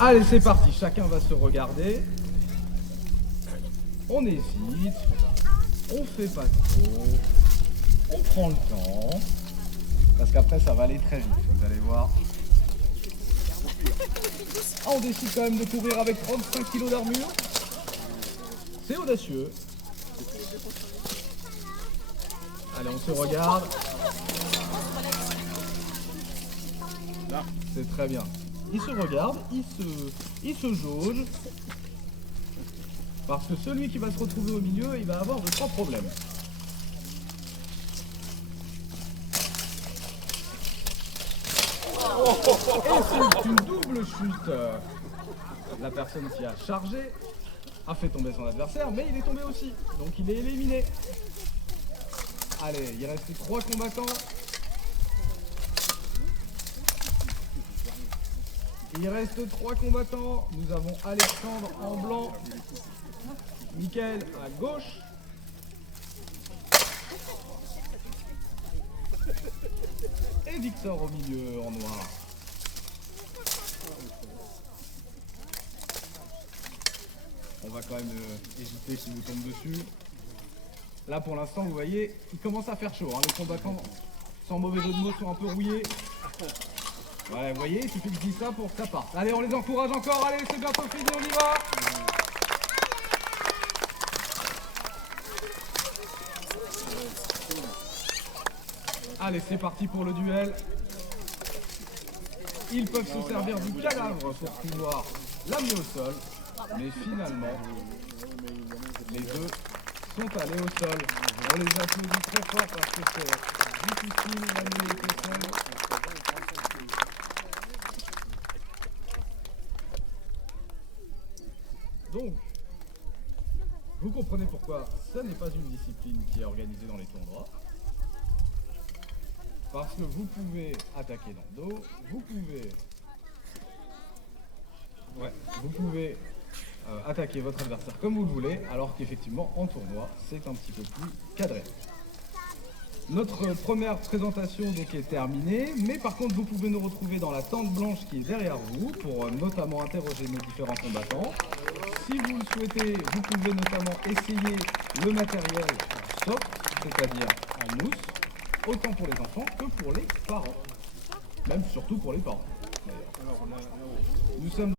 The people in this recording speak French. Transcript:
Allez, c'est parti, chacun va se regarder. On hésite, on fait pas trop, on prend le temps, parce qu'après ça va aller très vite, vous allez voir. Ah, on décide quand même de courir avec 35 kg d'armure. C'est audacieux. Allez, on se regarde. C'est très bien. Il se regarde, il se jauge. Parce que celui qui va se retrouver au milieu, il va avoir de grands problèmes. Et c'est une double chute. La personne qui a chargé a fait tomber son adversaire, mais il est tombé aussi. Donc il est éliminé. Allez, il reste 3 combattants. Il reste 3 combattants. Nous avons Alexandre en blanc, Mickaël à gauche. Et Victor au milieu en noir. On va quand même hésiter s'il vous tombe dessus. Là pour l'instant vous voyez, il commence à faire chaud. Hein. Les combattants, sans mauvais jeu de mots, sont un peu rouillés. Ouais, vous voyez, il suffit que je dise ça pour que ça parte. Allez, on les encourage encore. Allez, c'est bientôt fini, on y va. Allez, c'est parti pour le duel. Ils peuvent se servir du cadavre pour pouvoir l'amener au sol. Mais finalement, les deux sont allés au sol. On les applaudit très fort parce que c'est difficile d'amener au sol. Donc, vous comprenez pourquoi ce n'est pas une discipline qui est organisée dans les tournois. Parce que vous pouvez attaquer dans le dos, vous pouvez attaquer votre adversaire comme vous le voulez, alors qu'effectivement en tournoi c'est un petit peu plus cadré. Notre première présentation donc est terminée, mais par contre vous pouvez nous retrouver dans la tente blanche qui est derrière vous pour notamment interroger nos différents combattants. Si vous le souhaitez, vous pouvez notamment essayer le matériel soft, c'est-à-dire en mousse, autant pour les enfants que pour les parents. Même surtout pour les parents. Nous sommes